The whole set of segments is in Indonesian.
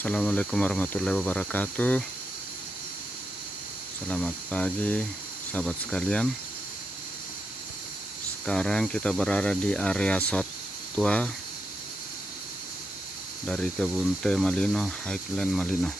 Assalamualaikum warahmatullahi wabarakatuh. Selamat pagi sahabat sekalian. Sekarang kita berada di area satwa dari kebun teh Malino, Highland Malino.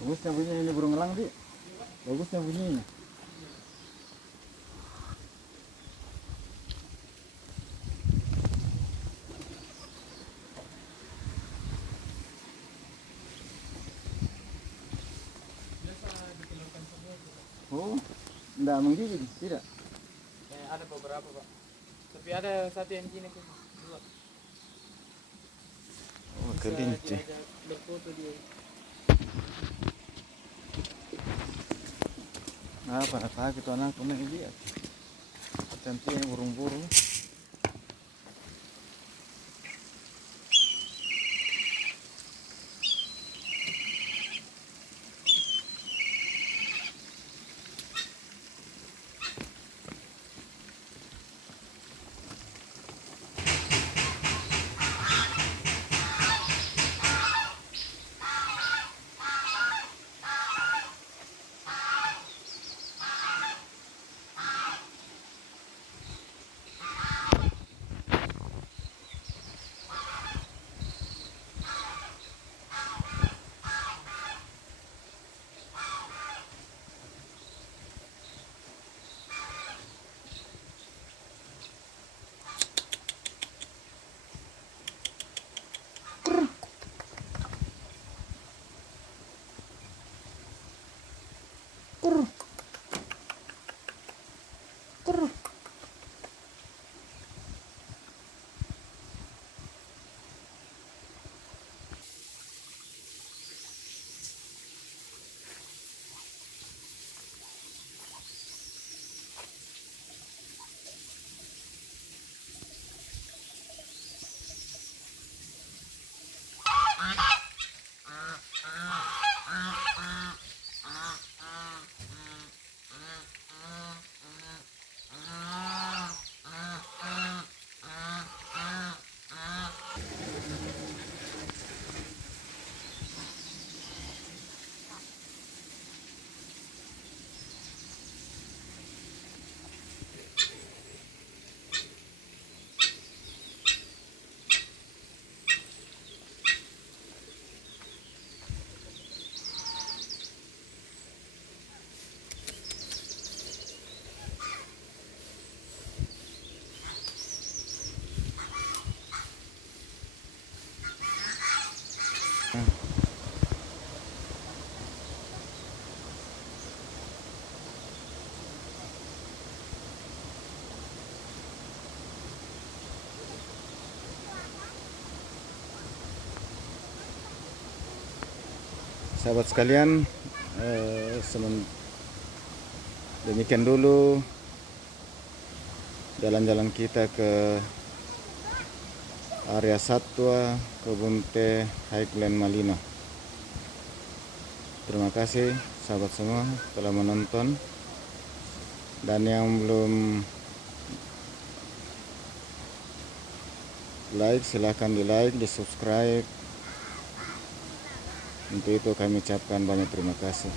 Bagusnya bunyinya ini burung elang, Di. Bagusnya bunyinya. Oh, enggak menggigit, tidak? Ada beberapa, Pak. Tapi ada satu yang gini tuh. Dua. Oh, Bisa kelinci. diajak berfoto dia. Nah, pada pagi itu anak punya lihat. Cantiknya burung-burung. sahabat sekalian, demikian dulu jalan-jalan kita ke area satwa kebun teh Highland Malino. Terima kasih sahabat semua telah menonton, dan yang belum like silahkan di like, di subscribe. Untuk itu kami ucapkan banyak terima kasih.